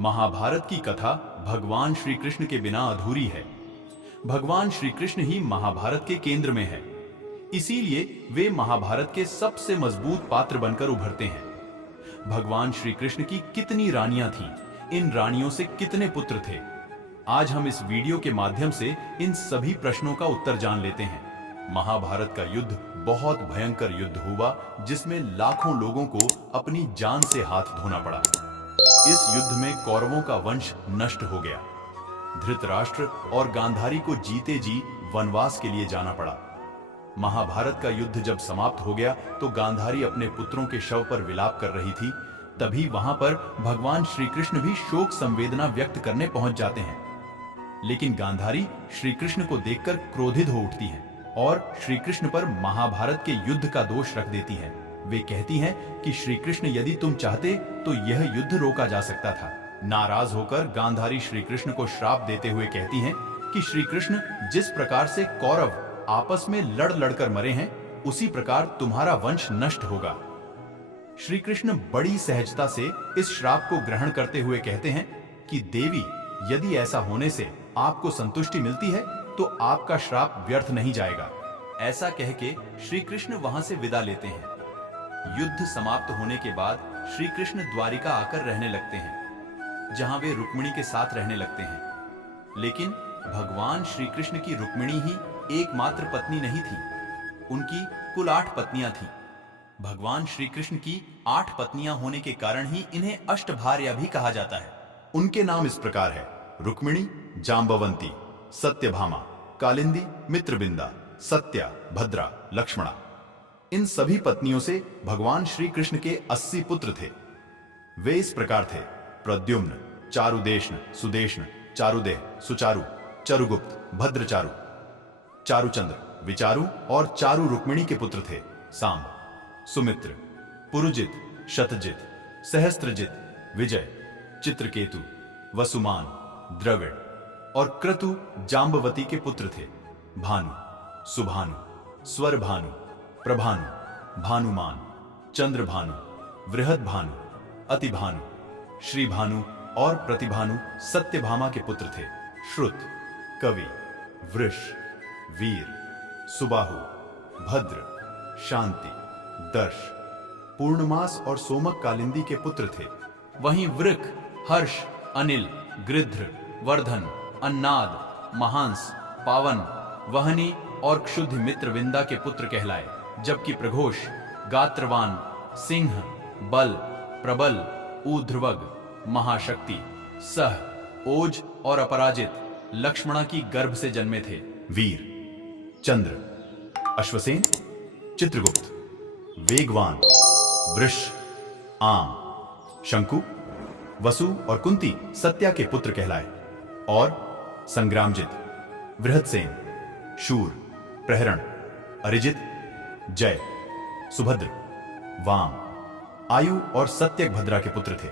महाभारत की कथा भगवान श्री कृष्ण के बिना अधूरी है। भगवान श्री कृष्ण ही महाभारत के केंद्र में है, इसीलिए वे महाभारत के सबसे मजबूत पात्र बनकर उभरते हैं। भगवान श्री कृष्ण की कितनी रानियां थीं, इन रानियों से कितने पुत्र थे? आज हम इस वीडियो के माध्यम से इन सभी प्रश्नों का उत्तर जान लेते हैं। महाभारत का युद्ध बहुत भयंकर युद्ध हुआ, जिसमें लाखों लोगों को अपनी जान से हाथ धोना पड़ा। इस युद्ध में कौरवों का वंश नष्ट हो गया। धृतराष्ट्र और गांधारी को जीते जी वनवास के लिए जाना पड़ा। महाभारत का युद्ध जब समाप्त हो गया तो गांधारी अपने पुत्रों के शव पर विलाप कर रही थी। तभी वहां पर भगवान श्री कृष्ण भी शोक संवेदना व्यक्त करने पहुंच जाते हैं। लेकिन गांधारी श्री कृष्ण को देखकर क्रोधित हो उठती हैं और श्री कृष्ण पर महाभारत के युद्ध का दोष रख देती हैं। वे कहती हैं कि श्री कृष्ण यदि तुम चाहते तो यह युद्ध रोका जा सकता था। नाराज होकर गांधारी श्री कृष्ण को श्राप देते हुए कहती हैं कि श्री कृष्ण, जिस प्रकार से कौरव आपस में लड़ लड़कर मरे हैं, उसी प्रकार तुम्हारा वंश नष्ट होगा। श्री कृष्ण बड़ी सहजता से इस श्राप को ग्रहण करते हुए कहते हैं कि देवी, यदि ऐसा होने से आपको संतुष्टि मिलती है तो आपका श्राप व्यर्थ नहीं जाएगा। ऐसा कह के श्री कृष्ण वहां से विदा लेते हैं। युद्ध समाप्त होने के बाद श्री कृष्ण द्वारिका आकर रहने लगते हैं, जहां वे रुक्मिणी के साथ रहने लगते हैं। लेकिन भगवान श्री कृष्ण की रुक्मिणी ही एकमात्र पत्नी नहीं थी, उनकी कुल 8 पत्नियां थीं। भगवान श्री कृष्ण की 8 पत्नियां होने के कारण ही इन्हें अष्टभार्या भी कहा जाता है। उनके नाम इस प्रकार है: रुक्मिणी, जांबवंती, सत्यभामा, कालिंदी, मित्रबिंदा, सत्या, भद्रा, लक्ष्मणा। इन सभी पत्नियों से भगवान श्री कृष्ण के 80 पुत्र थे। वे इस प्रकार थे: प्रद्युम्न, चारुदेष्ण, सुदेष्ण, चारुदेह, सुचारु, चरुगुप्त, भद्रचारु, चारुचंद्र, विचारु और चारु रुक्मिणी के पुत्र थे। सांब, सुमित्र, पुरुजित, शतजित, सहस्त्रजित, विजय, चित्रकेतु, वसुमान, द्रविड़ और क्रतु जांबवती के पुत्र थे। भानु, सुभानु, स्वरभानु, प्रभानु, भानुमान, चंद्रभानु, वृहदभानु, अतिभानु, श्रीभानु और प्रतिभानु सत्यभामा के पुत्र थे। श्रुत, कवि, वृष, वीर, सुबाहु, भद्र, शांति, दर्श, पूर्णमास और सोमक कालिंदी के पुत्र थे। वहीं वृक, हर्ष, अनिल, गृध्र, वर्धन, अन्नाद, महांस, पावन, वहनी और क्षुद्ध मित्रविंदा के पुत्र कहलाए। जबकि प्रघोष, गात्रवान, सिंह, बल, प्रबल, ऊर्ध्वग, महाशक्ति, सह, ओज और अपराजित लक्ष्मणा की गर्भ से जन्मे थे। वीर, चंद्र, अश्वसेन, चित्रगुप्त, वेगवान, वृष, आम, शंकु, वसु और कुंती सत्या के पुत्र कहलाए। और संग्रामजित, बृहदसेन, शूर, प्रहरण, अरिजित, जय, सुभद्र, वाम, आयु और सत्यक भद्रा के पुत्र थे।